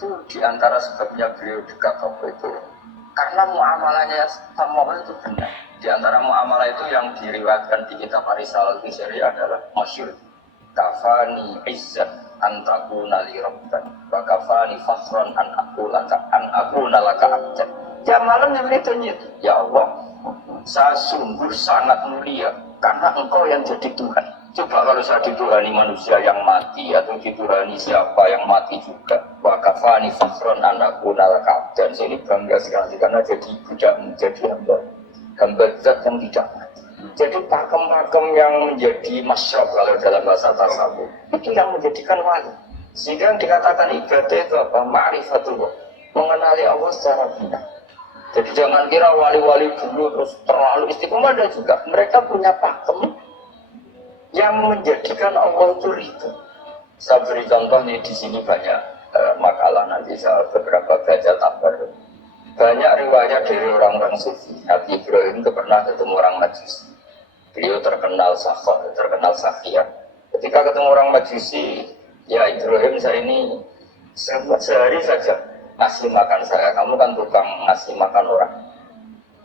itu diantara sebabnya beliau dekat Allah itu karena muamalahnya sama Allah itu benar. Diantara muamalah itu yang diriwayatkan di kitab Arisalah Syariah adalah masyhur kafani izzat antakuna li rabban wa kafani fakhran an akuna laka abdan. Tiap malam yang ditanya, ya Allah, saya sungguh sangat mulia karena engkau yang jadi Tuhan. Coba kalau saya dituhani manusia yang mati atau dituhani siapa yang mati juga. Wa kafani fakhran an akuna laka abdan. Saya ini bangga sekali karena jadi budak, menjadi hamba zat yang tidak mati. Jadi pakem-pakem yang menjadi masyarakat kalau dalam bahasa tasawuf itu yang menjadikan wali. Sehingga yang dikatakan ibadah itu apa? Ma'rifatullah, mengenali Allah secara benar. Jadi jangan kira wali-wali dulu terus terlalu istiqomah, ada juga mereka punya pakem yang menjadikan Allah itu ridho. Saya beri contoh nih, di sini banyak makalah, nanti saya beberapa baca tabar. Banyak riwayat dari orang-orang sufi. Nabi Ibrahim itu pernah ketemu orang Majusi. Beliau terkenal sakhah, terkenal sakhiyah. Ketika ketemu orang Majusi, ya Ibrahim, saya ini sehari saja ngasih makan saya. Kamu kan tukang ngasih makan orang.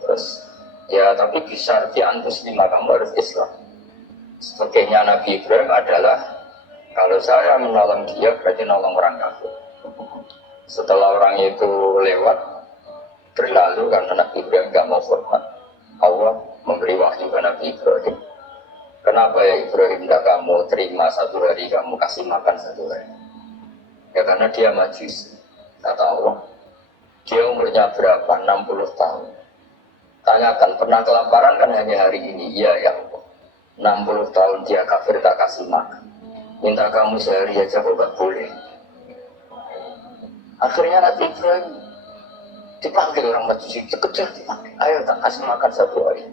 Terus, ya tapi bisa diantus lima, kamu harus Islam. Sebagainya Nabi Ibrahim adalah kalau saya menolong dia berarti nolong orang kafir. Setelah orang itu lewat berlalu karena Nabi Ibrahim gak mau hormat, Allah memberi wahyu ke Nabi Ibrahim. Kenapa ya Ibrahim tidak kamu terima satu hari, kamu kasih makan satu hari? Ya karena dia Majusi. Kata Allah, dia umurnya berapa? 60 tahun. Tanyakan, pernah kelaparan kan hanya hari ini? Iya ya Allah. 60 tahun dia kafir tak kasih makan. Minta kamu sehari aja kok gak boleh. Akhirnya Nabi Ibrahim dipanggil orang Majusi, dikejar dipanggil. Ayo tak kasih makan satu hari.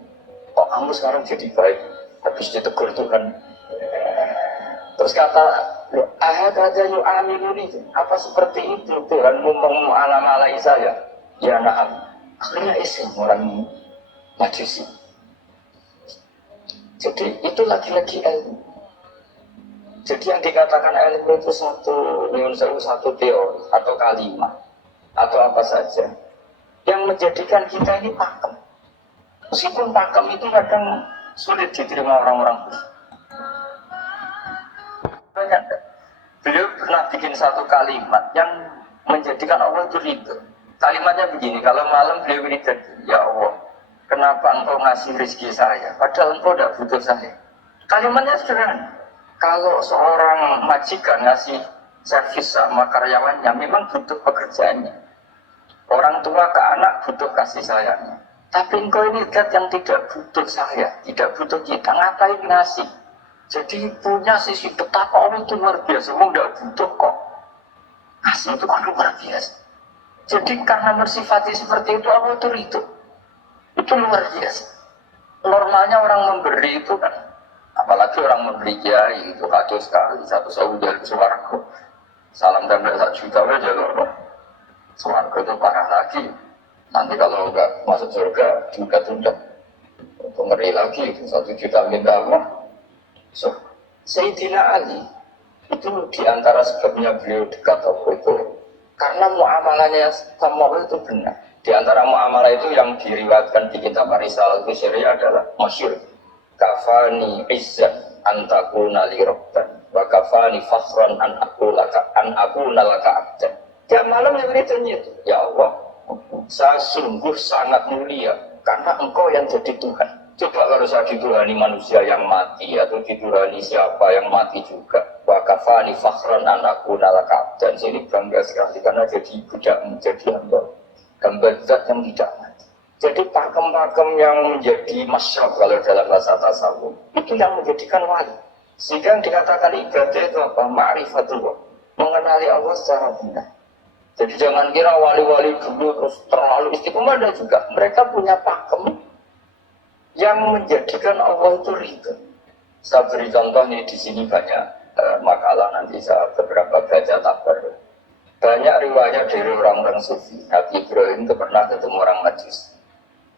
Kok kamu sekarang jadi baik? Habis ditegur Tuhan. Terus kata, ahad aja yu aminuni. Apa seperti itu Tuhan mengalam-alai saya? Ya na'am. Akhirnya isim orang Majusi. Jadi itu lagi-lagi ilmu. Jadi yang dikatakan ilmu itu satu teori atau kalimat atau apa saja yang menjadikan kita ini pakem. Meskipun pakem itu kadang sulit diterima orang-orang. Beliau pernah bikin satu kalimat yang menjadikan Allah itu ridho. Kalimatnya begini, kalau malam beliau wiridan, ya Allah, kenapa engkau ngasih rezeki saya padahal engkau tidak butuh saya? Kalimatnya sederhana. Kalau seorang majikan ngasih servis sama karyawannya, memang butuh pekerjaannya. Orang tua ke anak butuh kasih sayangnya. Tapi engkau ini zat yang tidak butuh saya, tidak butuh kita, ngapain ngasih? Jadi punya sisi betapa Allah itu luar biasa, Allah tidak butuh kok. Ngasih itu kan luar biasa. Jadi karena bersifati seperti itu, Allah itu ridho. Itu luar biasa. Normalnya orang memberi itu kan, apalagi orang memberi kiai itu kacau sekali. Satu sahabat dari suaraku, salam tempel 1 juta aja loh. Suaraku itu parah lagi. Nanti kalau enggak masuk surga, tunda-tunda. Ngeri lagi, 1 juta minta Allah. So, Sayyidina Ali itu diantara sebabnya beliau dekat Allah itu karena muamalahnya sama Allah itu benar. Diantara muamalah itu yang diriwayatkan di kitab Arisalah Syariah adalah masyhur kafani izzat antakuna li rabban wa kafani fakhran an akuna laka abdan. Tiap malam yang ditanya, ya Allah, saya sungguh sangat mulia karena engkau yang jadi Tuhan. Coba kalau saya dituhani manusia yang mati atau dituhani siapa yang mati juga. Wa kafani fakhran an akuna laka abdan. Saya ini bangga sekali karena jadi budak, menjadi hamba zat yang tidak mati. Jadi pakem-pakem yang menjadi masyarakat kalau dalam bahasa tasawuf itu yang menjadikan wali. Sehingga yang dikatakan ibadah itu apa? Ma'rifatullah, mengenali Allah secara benar. Jadi jangan kira wali-wali dulu terus terlalu istiqomah, ada juga mereka punya pakem yang menjadikan Allah itu ridho. Saya beri contoh nih, di sini banyak makalah, nanti saya beberapa baca tabar. Banyak riwayat dari orang-orang sufi. Nabi Ibrahim itu pernah ketemu orang Majusi.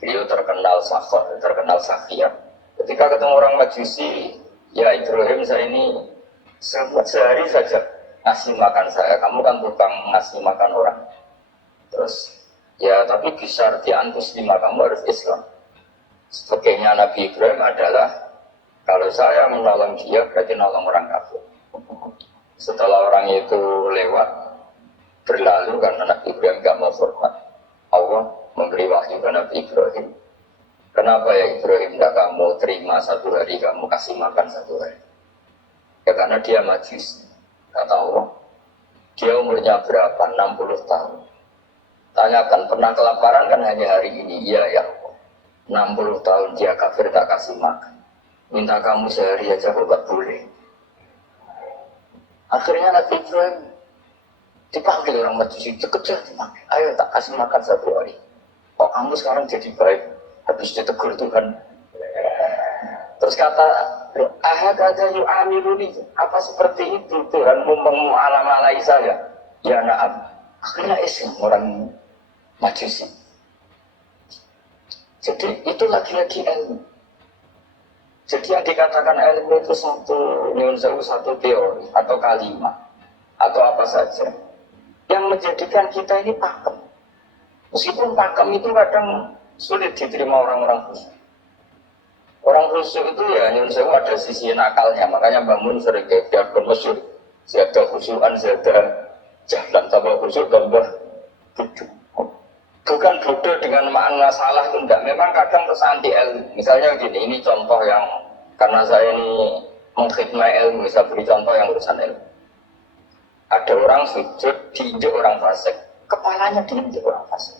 Beliau terkenal sakhah, terkenal sakhiyah. Ketika ketemu orang Majusi, ya Ibrahim, saya ini sehari saja ngasih makan saya, kamu kan tukang ngasih makan orang. Terus ya tapi bisa diantus lima, kamu harus Islam. Sebagainya Nabi Ibrahim adalah kalau saya menolong dia berarti nolong orang kafir. Setelah orang itu lewat berlalu karena Nabi Ibrahim gak mau hormat, Allah memberi wahyu ke Nabi Ibrahim. Kenapa ya Ibrahim tidak kamu terima satu hari, kamu kasih makan satu hari? Ya karena dia majus. Kata Allah, dia umurnya berapa? 60 tahun. Tanyakan, pernah kelaparan kan hanya hari ini? Iya ya Allah. 60 tahun dia kafir tak kasih makan. Minta kamu sehari aja kok gak boleh. Akhirnya Nabi Ibrahim dipanggil orang majus itu, kejar dipanggil. Ayo tak kasih makan satu hari. Kok kamu sekarang jadi baik? Habis ditegur Tuhan. Terus kata, ahakadha yu'amiluni, apa seperti itu Tuhan mengualam-alai saya? Ya na'am. Akhirnya Islam orang majusi. Jadi itu lagi-lagi ilmu. Jadi yang dikatakan ilmu itu satu teori atau kalimat atau apa saja yang menjadikan kita ini pakem. Meskipun pakem itu kadang sulit diterima orang-orang khusyuk. Orang khusyuk itu ya nyun sewu ada sisi nakalnya, makanya bangun sering kayak bermasyur. Zada khusyukan, zada jalan, tambah khusyuk, tambah bodoh. Bukan bodoh dengan makna salah itu enggak, memang kadang tersanti ilmu. Misalnya gini, ini contoh yang karena saya ini mengkhidmati ilmu, bisa beri contoh yang urusan ilmu. Ada orang sujud diinjak orang fasik, kepalanya diinjak orang fasik.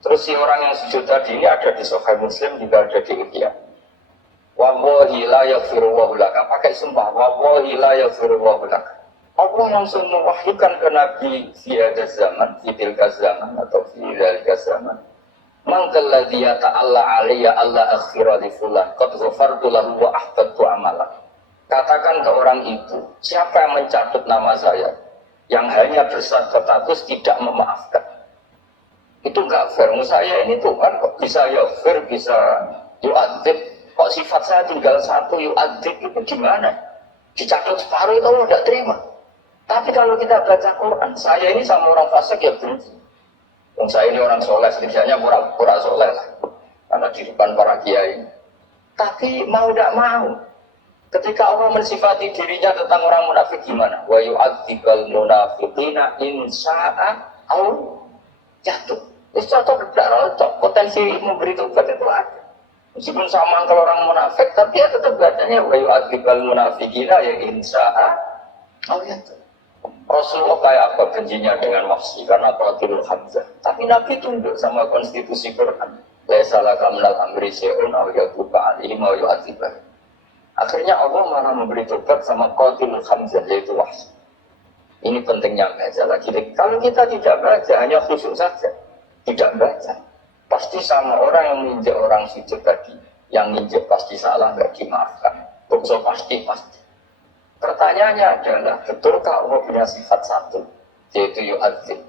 Terus si orang yang sujud tadi ini ada di Sahih Muslim, juga ada di India. Wallahi la yaghfiru wa laka, pakai sumpah, wallahi la yaghfiru wa laka. Allah langsung mewahyukan ke Nabi fi hadzal zaman, fi tilka zaman atau fi dzalika zaman. Man kalladzi ta'alla alayya alla aghfira li fulan qad ghafartu lahu wa ahbabtu amala. Katakan ke orang itu, siapa yang mencatut nama saya yang hanya berstatus tidak memaafkan. Itu enggak fair. Saya ini Tuhan kok bisa yaghfir, bisa yu'adzib. Kok sifat saya tinggal satu, yu'adzib itu gimana? Dicatut separuh itu Allah tidak terima. Tapi kalau kita baca Quran, saya ini sama orang fasik ya benci. Saya ini orang soleh, setidaknya pura-pura soleh lah. Karena di depan para kiai. Tapi mau tidak mau, ketika Allah mensifati dirinya tentang orang munafik gimana? Wa yu'adzibal munafiqina in sya'a au jatuh. Itu cocok tidak cocok, potensi memberi tobat itu ada. Meskipun sama kalau orang munafik, tapi ya tetap bacanya wa yu'adzibal munafiqina ya in sya'a au jatuh. Rasulullah kayak apa bencinya dengan Wahsy karena qatilul Hamzah. Tapi Nabi tunduk sama konstitusi Quran. Laisa laka minal amri syai'un aw yatuba alaihim aw yu'adzibah. Akhirnya Allah malah memberi tobat sama qatilul Hamzah yaitu Wahsy. Ini pentingnya baca lagi. Kalau kita tidak baca hanya khusyuk saja, tidak baca, pasti sama orang yang menginjak orang sujud tadi, yang menginjak pasti salah, nggak dimaafkan. Bukso pasti. Pertanyaannya adalah, betulkah Allah punya sifat satu, yaitu yu'adzib?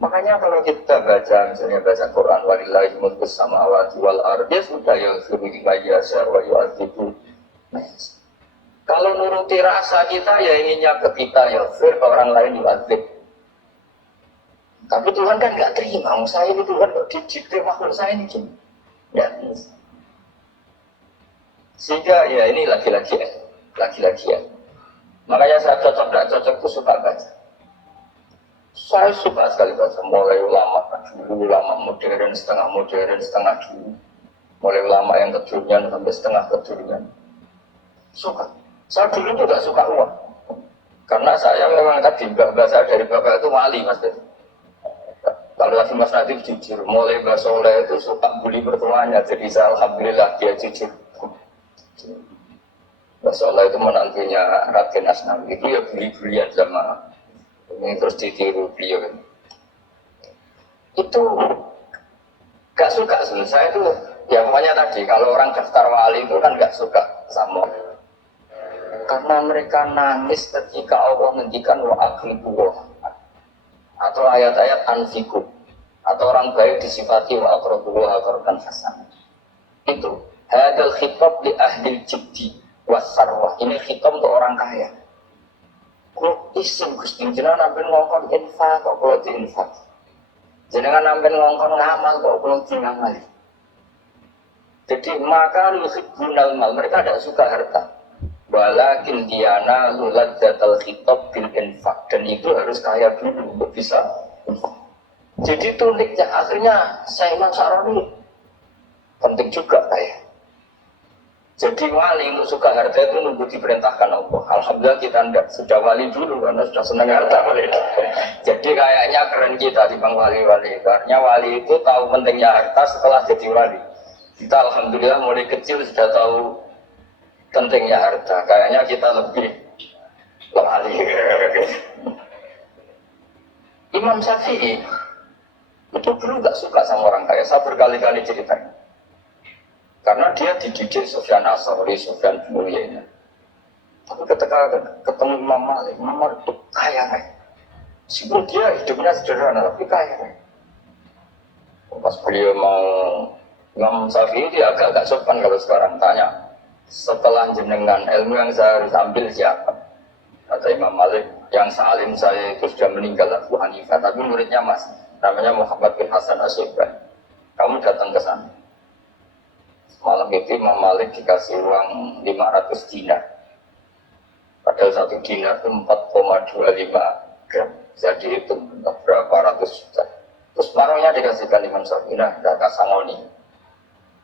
Makanya kalau kita baca, misalnya baca Quran, walillahi mulkus samawati wal ardi, ya sudah yaghfiru liman yasha wa yu'adzibu man yasha. Kalau nuruti rasa kita, ya inginnya ke kita yaghfir, ke orang lain yu'adzib. Tapi Tuhan kan nggak terima, saya ini Tuhan kok dicipta makhluk saya ini gini. Nggak bisa. Sehingga ya ini lagi-lagi ya. Makanya saya cocok itu suka baca. Saya suka sekali baca, mulai ulama dulu, ulama modern, setengah dulu. Mulai ulama yang kedunian sampai setengah kedunian. Suka. Saya dulu juga suka uang. Karena saya memang tadi bapak saya dari bapak itu wali mas. Kalau lagi Mas Nadif jujur, mulai Mbak Soleh itu suka bully bertuanya, jadi saya alhamdulillah dia jujur. Mbak Soleh itu menantunya Raden Asnawi, itu ya bully-bullyan sama ini terus ditiru beliau. Itu gak suka sih, saya itu ya pokoknya tadi kalau orang daftar wali itu kan gak suka sama. Karena mereka nangis ketika Allah menghentikan wa'akribu atau ayat-ayat anfiku atau orang baik disifati wa'akribu wa'akriban hasan. Itu hadal khitab li ahli jibdi wasarwah. Ini khitab untuk orang kaya. Kok isim Gusti jenengan nampen ngongkon infak kok kula diinfak. Jenengan nampen ngongkon ngamal kok kula ngamal. Jadi maka yuhibbunal mal, mereka tidak suka harta. Walakin diana luladzatal khitab bil infak, dan itu harus kaya dulu untuk bisa. Jadi tuliknya akhirnya saya Imam Saroni penting juga kaya. Jadi wali yang suka harta itu nunggu diperintahkan Allah. Alhamdulillah kita tidak sudah wali dulu karena sudah senang harta wali. Jadi kayaknya keren kita di bang wali-wali. Karena wali itu tahu pentingnya harta setelah jadi wali. Kita alhamdulillah mulai kecil sudah tahu pentingnya harta. Kayaknya kita lebih wali. Imam Syafi'i itu dulu gak suka sama orang kaya. Saya berkali-kali ceritain. Karena dia dididik Sufyan As-Tsauri, Sufyan bin Uyainah. Tapi ketika ketemu Imam Malik itu kaya kan. Meskipun dia hidupnya sederhana, tapi kaya kan. Pas beliau mau Imam Syafi'i dia agak-agak sopan kalau sekarang tanya. Setelah jenengan ilmu yang saya harus ambil siapa? Kata Imam Malik, yang salim saya itu sudah meninggal Abu Hanifah, tapi muridnya mas, namanya Muhammad bin Hasan As-Syaibani. Kamu datang ke sana. Malam itu Imam Malik dikasih uang 500 dinar. Padahal satu dinar itu 4,25 gram. Bisa dihitung berapa ratus juta. Terus paruhnya dikasihkan Imam Syafi'i. Nah, datang Sangoni.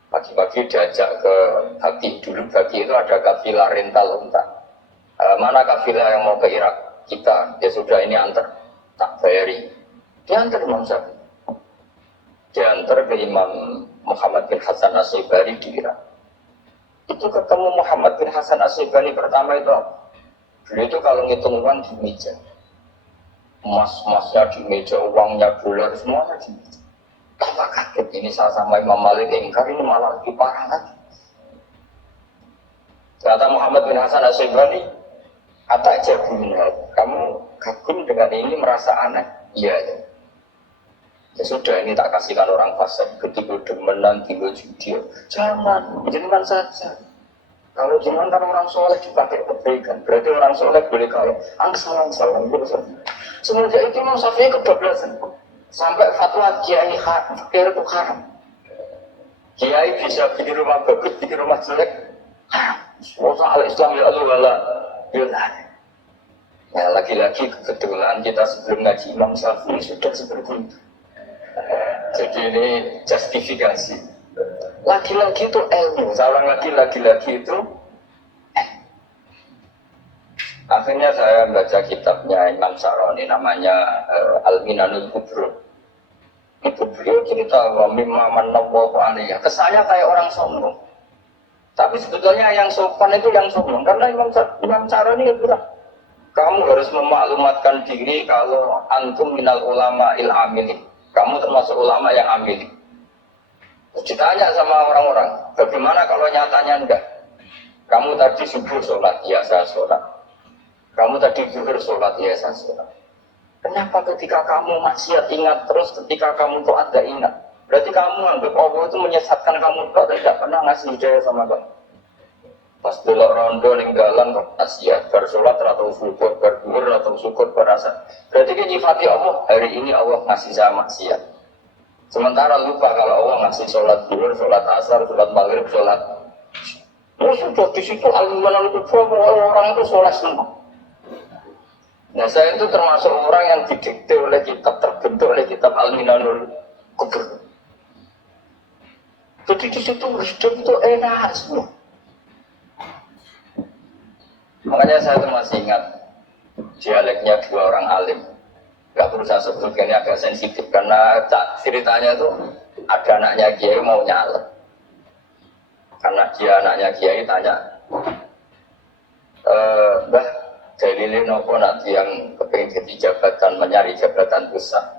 Pagi-pagi diajak ke Baki. Dulu Baki itu ada kafilah rental unta. Mana kafilah yang mau ke Irak? Kita, ya sudah ini antar. Tak bayari. Diantar Imam Syafi'i. Diantar ke Imam Muhammad bin Hasan As-Syaibani di Irak. Itu ketemu Muhammad bin Hasan As-Syaibani pertama itu apa? Beliau itu kalau ngitung uang di meja. Emas-emasnya di meja, uangnya dolar, semuanya di meja. Tambah kaget, ini saya sama Imam Malik ingkar, ini malah lebih parah lagi. Ternyata Muhammad bin Hasan As-Syaibani kata aja kamu kagum dengan ini merasa aneh. Iya ya. Ya sudah, ini tak kasihkan orang fasik, ketika demenan, tiga judi. Jangan, jangan saja. Kalau jangan kan orang soleh dipakai kebaikan, berarti orang soleh boleh kaya. Angsal-angsal, semenjak itu Imam Syafi'i kebablasan. Sampai fatwa kiai fakir itu haram. Kiai bisa bikin rumah bagus, bikin rumah jelek. Haram. Semua al-Islam ya Allah, ya lagi-lagi kebetulan kita sebelum ngaji Imam Syafi'i sudah seperti itu. Jadi ini justifikasi. Laki-laki itu ilmu, seorang laki-laki itu. Akhirnya saya baca kitabnya Imam Saroni namanya Al-Minanul Kubro. Itu beliau cerita bahwa mimman nawwahu alaihi. Kesannya kayak orang sombong. Tapi sebetulnya yang sopan itu yang sombong. Karena Imam Saroni itu bilang, kamu harus memaklumatkan diri kalau antum minal ulama il amili. Kamu termasuk ulama yang amili. Ditanya sama orang-orang, bagaimana kalau nyatanya enggak? Kamu tadi subuh sholat, ya saya sholat. Kamu tadi zuhur sholat, ya saya sholat. Kenapa ketika kamu maksiat ingat terus, ketika kamu tuh ada ingat? Berarti kamu anggap Allah itu menyesatkan kamu, kok tidak pernah ngasih hidayah sama kamu. Pas delok rondo ning dalan kok maksiat, bar sholat atau syukur, bar zuhur atau syukur berasa. Berarti kan nyifati Allah, hari ini Allah ngasih saya maksiat. Sementara lupa kalau Allah ngasih sholat zuhur, sholat asar, sholat maghrib, sholat. Oh sudah di situ al-Minanul Kubro, orang itu sholat semua. Nah saya itu termasuk orang yang didikte oleh kitab, terbentuk oleh kitab Al-Minanul Kubro. Jadi di situ hidup itu enak semua. Makanya saya itu masih ingat dialeknya dua orang alim. Gak perlu saya sebutkan, ini agak sensitif karena ceritanya itu ada anaknya Kiai mau nyalek. Karena dia anaknya Kiai tanya, Mbah, dalilin apa nanti yang kepingin jadi jabatan, mencari jabatan besar.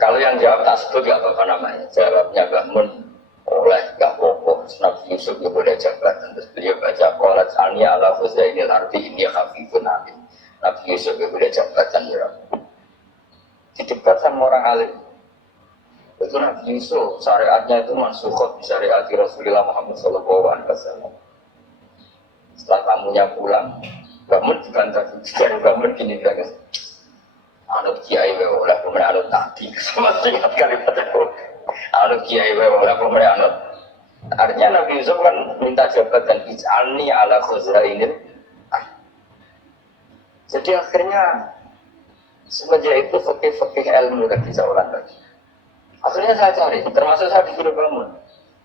Kalau yang jawab tak sebut gak apa-apa namanya. Jawabnya Mbah Mun, oleh gak apa-apa. Nabi Yusuf ya boleh jabatan. Terus beliau baca qalat ani ala fuzainil arti ini hafifun alim. Nabi Yusuf ya boleh jabatan ya. Didebat sama orang alim. Itu Nabi Yusuf syariatnya itu mansukhah di syariat Rasulullah Muhammad SAW. Setelah tamunya pulang, Bangun bukan tadi, dari bangun gini kan. Anut kiai oleh pemerintah anut nabi. Semua ingat kalimat itu. Anut kiai oleh pemerintah anut. Artinya Nabi Yusuf kan minta jabatan ij'alni ala khuzainil. Jadi akhirnya semenjak itu fakih ilmu lagi saya ulang lagi. Akhirnya saya cari, termasuk saya disuruh bangun.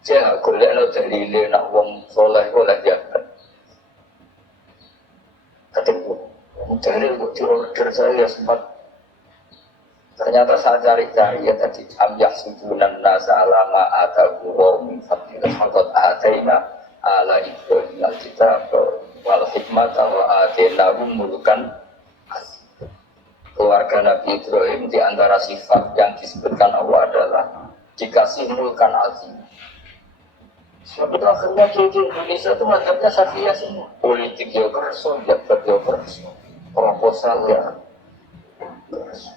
Saya golek no dalile nak wong soleh oleh jabat. Ketemu dalil kok diorder saya sempat. Ternyata saya cari-cari ya tadi amyah sujunan nasa alama ataku wa min fadlil faqad ataina ala ibrahim al-kitab wal hikmata wa atainahum mulkan. Keluarga Nabi Ibrahim di antara sifat yang disebutkan Allah adalah dikasih mulkan azim. Sebab itu akhirnya di Indonesia itu mazhabnya Syafi'iyah semua. Politik ya kerso, jabat ya kerso, proposal ya kerso.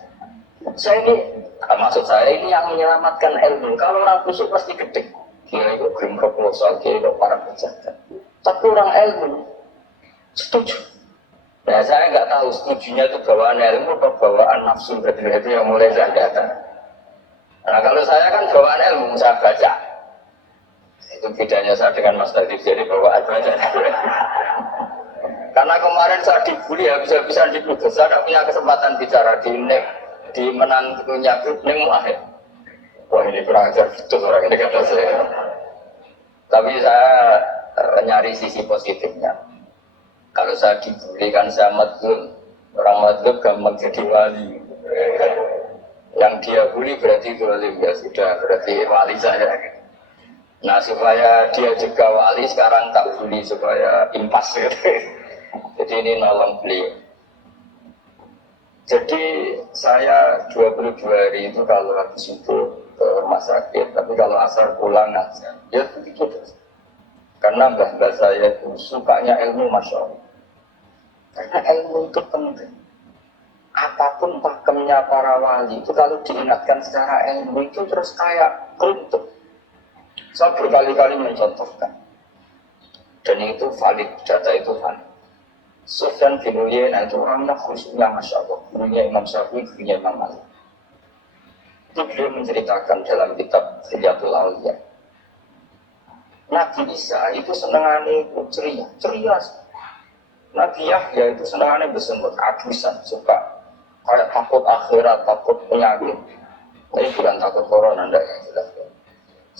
Saya ini, maksud saya ini yang menyelamatkan ilmu. Kalau orang busuk pasti gede. Kira itu green proposal, kira itu para pejabat. Tapi orang ilmu setuju. Nah saya nggak tahu setujunya itu bawaan ilmu atau bawaan nafsu. Berarti itu yang mulai saya datang. Nah kalau saya kan bawaan ilmu, saya baca. Itu bedanya saya dengan Mas Tadif, jadi bawaan baca. Karena kemarin saya dibully, habis-habisan dibully. Saya tidak punya kesempatan bicara di menantunya Neng Wahid. Wah ini kurang ajar betul orang ini kata saya. Tapi saya nyari sisi positifnya. Kalau saya dibully kan saya madlum. Orang madlum gampang jadi wali. Yang dia bully berarti zalim, ya sudah berarti wali saya. Nah supaya dia juga wali sekarang tak bully supaya impas gitu. Jadi ini nolong beliau. Jadi saya 22 hari itu kalau habis itu ke rumah sakit, tapi kalau asal pulang aja, ya begitu terus. Karena mbah-mbah saya itu sukanya ilmu, Masya Allah. Karena ilmu itu penting. Apapun pakemnya para wali itu kalau diingatkan secara ilmu itu terus kayak keruntuk. Saya berkali-kali mencontohkan. Dan itu valid, data itu valid. Sufyan bin Uyainah itu orangnya khususnya Masya Allah, gurunya Imam Syafi'i, gurunya Imam Malik. Itu beliau menceritakan dalam kitab Hilyatul Awliya. Nabi Isa itu senangannya ceria. Nabi Yahya itu senangannya bersemut, abusan, suka kayak takut akhirat, takut penyakit. Tapi bukan takut corona, enggak ya jelas.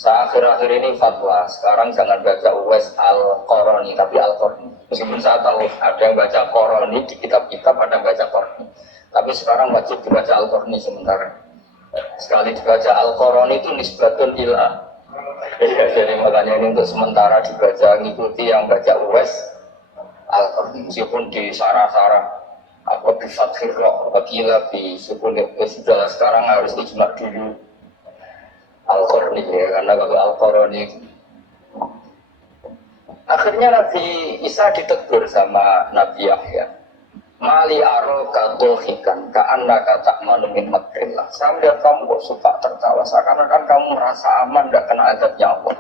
Akhir-akhir ini fatwa, sekarang jangan baca Uwais Al-Qarani, tapi Al-Qarni. Meskipun saya tahu ada yang baca Qarani di kitab-kitab, ada yang baca Qarni. Tapi sekarang wajib dibaca Al-Qarni sementara. Sekali dibaca Al-Qarani itu nisbatun ila. Jadi makanya ini untuk sementara dibaca, ngikuti yang baca Uwais Al-Qarni. Meskipun di sarah-sarah, apa di Fathir Roh, gila di sukun sudah sekarang harus ijma dulu. Al-Qarni ya, karena kalau Al-Qarni akhirnya Nabi Isa ditegur sama Nabi Yahya. Mali aroka dohikan, ka'annaka ta'manumin makrillah. Saya melihat kamu kok suka tertawa, seakan-akan kamu merasa aman, tidak kena azabnya Allah.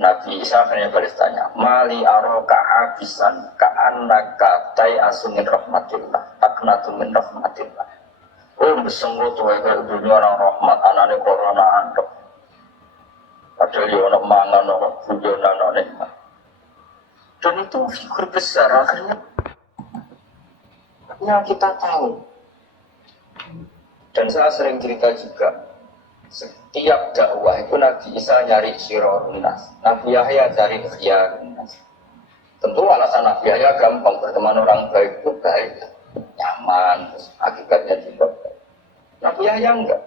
Nabi Isa akhirnya baris tanya, Mali aroka abisan, ka'annaka tai'asu min rahmatillah, taknatu min rahmatillah. Oh, besengut wae kalau dunia orang rahmat, anane corona andep. Padahal ya orang mangan, orang bujon, orang nikmat. Dan itu figur besar akhirnya yang kita tahu. Dan saya sering cerita juga, setiap dakwah itu Nabi Isa nyari syirorun nas, Nabi Yahya cari khiyarun nas. Tentu alasan Nabi Yahya gampang, berteman orang baik itu baik, nyaman, terus akibatnya juga baik. Nabi Yahya enggak.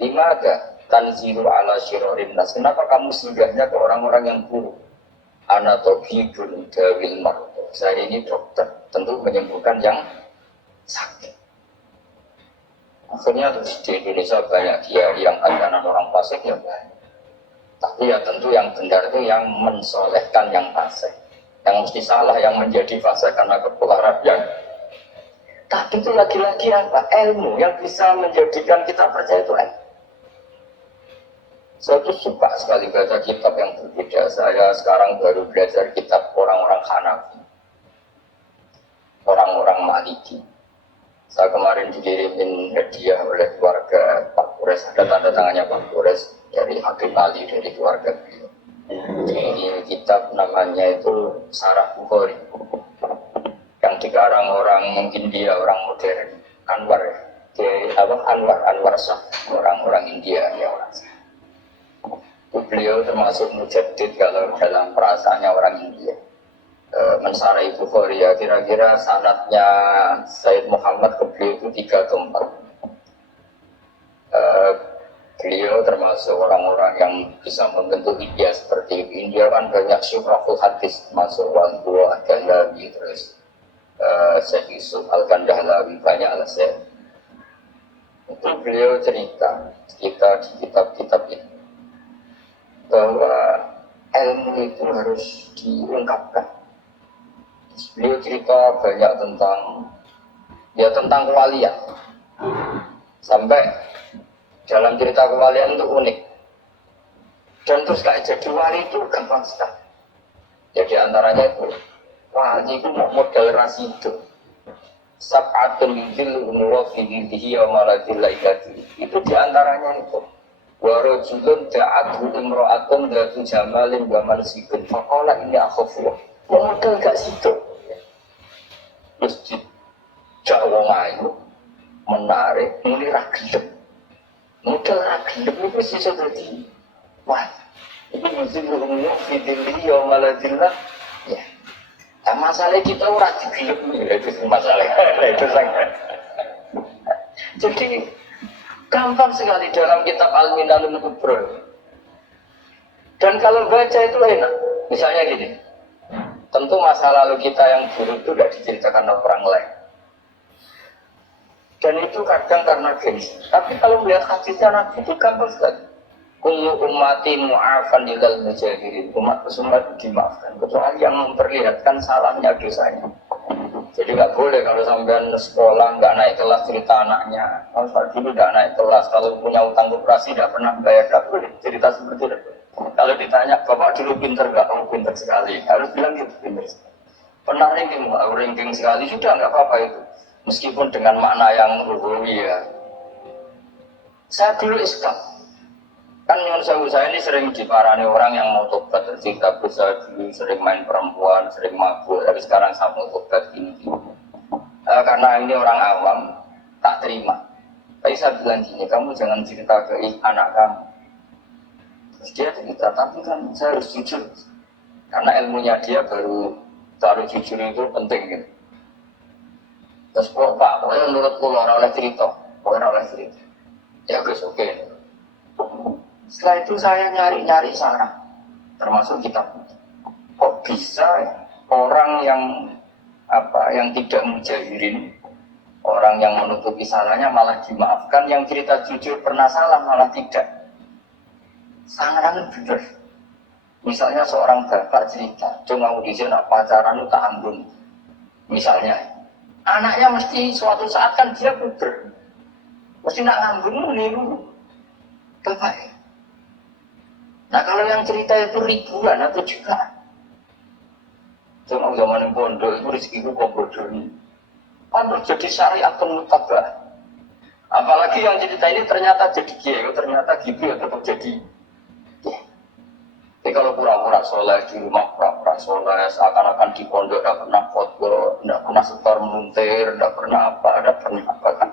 Lima ada tanzilu ala syirrorin nas. Kenapa kamu singgahnya ke orang-orang yang buruk? Anatobidun dawil marto. Saya ini dokter, tentu menyembuhkan yang sakit. Akhirnya terus di Indonesia banyak kiai yang ajaran orang fasik ya banyak. Tapi ya tentu yang benar itu yang mensolehkan yang fasik. Yang mesti salah yang menjadi fasik karena kepularan yang. Tapi itu lagi-lagi apa? Ilmu yang bisa menjadikan kita percaya itu ilmu. Saya tuh suka sekali baca kitab yang berbeda. Saya sekarang baru belajar kitab orang-orang Hanafi. orang-orang Maliki. Saya kemarin dikirimin hadiah oleh keluarga Pak Kures, ada tanda tangannya Pak Kures dari Habib Ali dari keluarga beliau. Ini kitab namanya itu Sarah Bukhari, yang dikarang orang India, orang modern, Anwar, Anwar Shah, orang-orang India ya orang. Beliau termasuk mujaddid kalau dalam perasaannya orang India. Mensarai Bukhari ya, kira-kira sanadnya Sayyid Muhammad ke beliau itu 3 atau 4. Beliau termasuk orang-orang yang bisa membentuk India seperti India kan banyak syurahul hadis, masuk Wal-Buah, Al-Dahlawi, terus Syekh Yusuf Al-Kandahlawi, banyak alasan. Itu beliau cerita kita di kitab-kitab ini bahwa ilmu itu harus diungkapkan. Beliau cerita banyak tentang kewalian. Sampai dalam cerita kewalian itu unik. Dan terus kayak jadi wali itu gampang sekali. Jadi antaranya itu wali itu model rasidu. Sab'atun yudhillu umurah fi dhillihi wa maladilla ikati. Itu diantaranya itu. Wa rajulun da'athu imra'atun dhatu jamalin wa mansibin. Faqala ini akhafullah. Model gak situ. Terus dijak wong ayu, menarik, ini ragelem. Model ragelem itu bisa jadi wah, itu mesti berumur fidili ya maladillah ya. Nah, masalah kita orang digelem itu masalah itu sangat. Jadi gampang sekali dalam kitab Al-Minanul Kubra. Dan kalau baca itu enak. Misalnya gini, tentu masa lalu kita yang buruk itu tidak diceritakan oleh orang lain. Dan itu kadang karena gengsi. Tapi kalau melihat hadisnya Nabi itu gampang sekali. Kullu ummati mu'afan ilal mujahirin. Umat semua itu dimaafkan. Kecuali yang memperlihatkan salahnya dosanya. Jadi nggak boleh kalau sampean sekolah nggak naik kelas cerita anaknya. Kalau saat dulu nggak naik kelas, kalau punya utang koperasi nggak pernah bayar, nggak boleh cerita seperti itu. Kalau ditanya, bapak dulu pinter nggak? Oh pinter sekali. Harus bilang gitu, pinter sekali. Pernah ranking sekali, sudah nggak apa-apa itu. Meskipun dengan makna yang ruhwi ya. Saya dulu Islam. Kan yang saya ini sering diparani orang yang mau tobat. Jika saya dulu sering main perempuan, sering mabuk. Tapi sekarang saya mau tobat gini. Karena ini orang awam, tak terima. Tapi saya bilang gini, kamu jangan cerita ke anak kamu. Terus dia cerita, tapi kan saya harus jujur. Karena ilmunya dia baru jujur itu penting gitu. Terus Pak, pokoknya menurutku orang oleh cerita. Ya guys, oke. Setelah itu saya nyari sarah, termasuk kitab. Kok bisa orang yang tidak mujahirin, orang yang menutupi salahnya malah dimaafkan, yang cerita jujur pernah salah malah tidak. Sangat benar. Misalnya seorang bapak cerita, cuma udah pacaran itu tak ambun. Misalnya, anaknya mesti suatu saat kan dia puber, mesti nak ngambun meniru bapak. Nah kalau yang cerita itu ribuan atau jutaan, cuma zaman pondok itu rezekiku kok bodoh ini. Kan jadi syariat mutabah. Apalagi yang cerita ini ternyata jadi kiai, ternyata gitu ya tetap jadi. Tapi kalau pura-pura soleh di rumah, pura-pura soleh, seakan-akan di pondok tidak pernah khotbah, tidak pernah setor muntir, tidak pernah apa kan?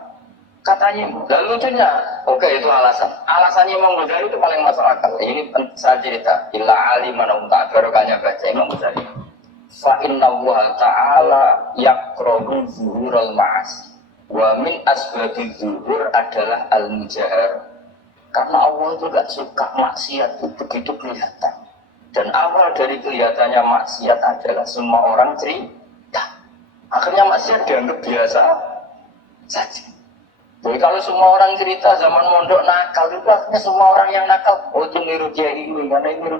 Katanya, dan lucunya, oke itu alasan. Alasannya Imam Ghazali itu paling masuk akal. Ini saya cerita, illa aliman tak barokahnya baca Imam Ghazali. Fa inna Allah Ta'ala yakrahu zuhurul ma'asi. Wa min asbabi zuhur adalah al-mujahar. Karena Allah itu gak suka maksiat itu begitu kelihatan. Dan awal dari kelihatannya maksiat adalah semua orang cerita. Akhirnya maksiat dianggap biasa saja. Jadi kalau semua orang cerita zaman mondok nakal, itu akhirnya semua orang yang nakal, oh itu niru kiai ini, karena ini niru.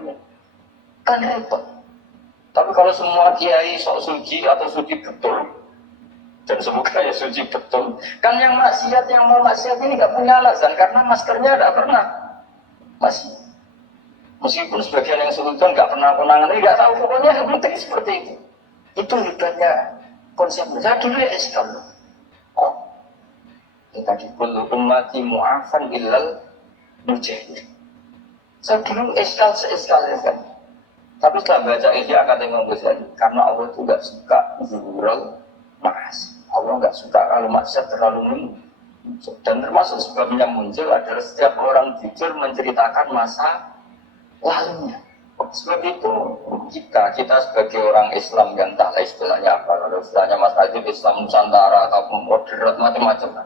Kan repot. Tapi kalau semua kiai sok suci atau suci betul, dan semoga ya suci betul. Kan yang mau maksiat ini gak punya alasan karena maskernya tidak pernah masih. Meskipun sebagian yang sultan gak pernah konangan, gak tahu pokoknya yang penting seperti itu. Itu hebatnya konsepnya. Saya dulu ya eskal. Kok kita di kullu ummati mu'afan illal mujahid. Saya dulu eskal kan. Tapi setelah baca Ihya kata Imam Ghazali, karena Allah itu nggak suka zuhurul ma'as. Allah nggak suka kalau maksiat terlalu muncul. Dan termasuk sebabnya muncul adalah setiap orang jujur menceritakan masa lalunya. Sebab itu, jika kita sebagai orang Islam yang entahlah istilahnya apa, kalau istilahnya Mas Adib Islam Nusantara atau moderat macam-macam,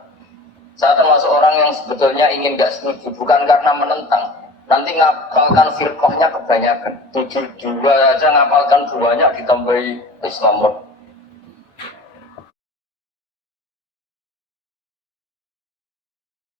saya termasuk orang yang sebetulnya ingin gak setuju, bukan karena menentang. Nanti ngapalkan firqahnya kebanyakan, 72 aja ngapalkan 2-nya ditambahi Islam